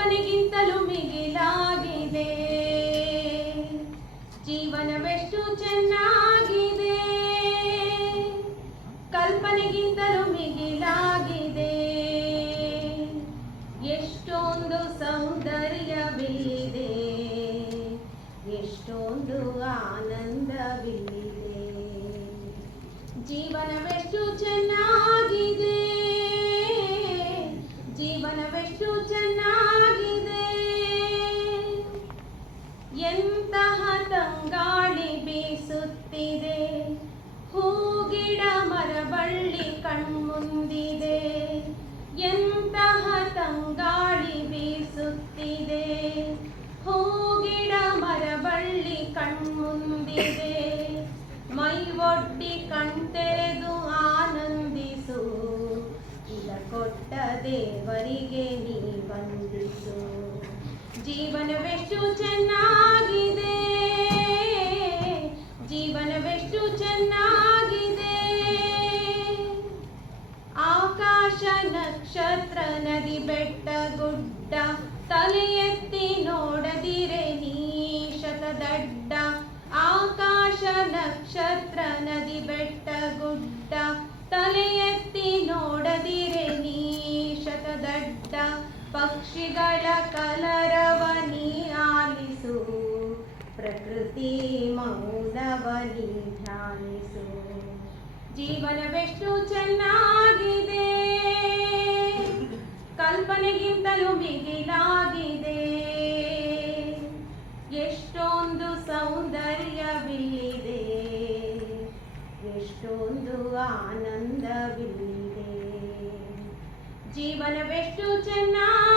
ಕಲ್ಪನೆಗಿಂತಲೂ ಮಿಗಿಲಾಗಿದೆ. ಜೀವನವೆಷ್ಟು ಚೆನ್ನಾಗಿದೆ. ಕಲ್ಪನೆಗಿಂತಲೂ ಮಿಗಿಲಾಗಿದೆ. ಎಷ್ಟೊಂದು ಸೌಂದರ್ಯವಿದೆ ಎಷ್ಟೊಂದು ಆನಂದವಿದೆ ಜೀವನವೆಷ್ಟು ಚೆನ್ನಾಗಿದೆ. ಬೀಸುತ್ತಿದೆ ಹೂಗಿಡ ಮರಬಳ್ಳಿ ಕಣ್ಮುಂದಿದೆ. ಎಂತಹ ತಂಗಾಳಿ ಬೀಸುತ್ತಿದೆ. ಹೂಗಿಡ ಮರಬಳ್ಳಿ ಕಣ್ಮುಂದಿದೆ. ಮೈ ಒಡ್ಡಿ ಕಣ್ತೆರೆದು ಆನಂದಿಸು. ಇದ ಕೊಟ್ಟ ದೇವರಿಗೆ ನೀ ಬಂದಿಸು ಜೀವನವೆಷ್ಟು ಚೆನ್ನಾಗಿದೆ ಜೀವನವೆಷ್ಟು ಚೆನ್ನಾಗಿದೆ. ಆಕಾಶ ನಕ್ಷತ್ರ ನದಿ ಬೆಟ್ಟ ಗುಡ್ಡ ತಲೆ ಎತ್ತಿ ನೋಡದಿರೆ ನೀ ಶತದಡ್ಡ. ಆಕಾಶ ನಕ್ಷತ್ರ ನದಿ ಬೆಟ್ಟ ಗುಡ್ಡ ತಲೆ ಎತ್ತಿ ನೋಡದಿರೆ ನೀ ಶತದಡ್ಡ. ಪಕ್ಷಿಗಳ ಕಲರವ ನೀ ಆಲಿಸು. ಪ್ರಕೃತಿ ಮೌನವನಿ ಧ್ಯಾನಿಸು. ಜೀವನವೆಷ್ಟು ಚೆನ್ನಾಗಿದೆ. ಕಲ್ಪನೆಗಿಂತಲೂ ಮಿಗಿಲಾಗಿದೆ. ಎಷ್ಟೊಂದು ಸೌಂದರ್ಯವಿಲ್ಲಿದೆ. ಎಷ್ಟೊಂದು ಆನಂದವಿಲ್ಲಿದೆ. ಜೀವನವೆಷ್ಟು ಚೆನ್ನಾಗಿದೆ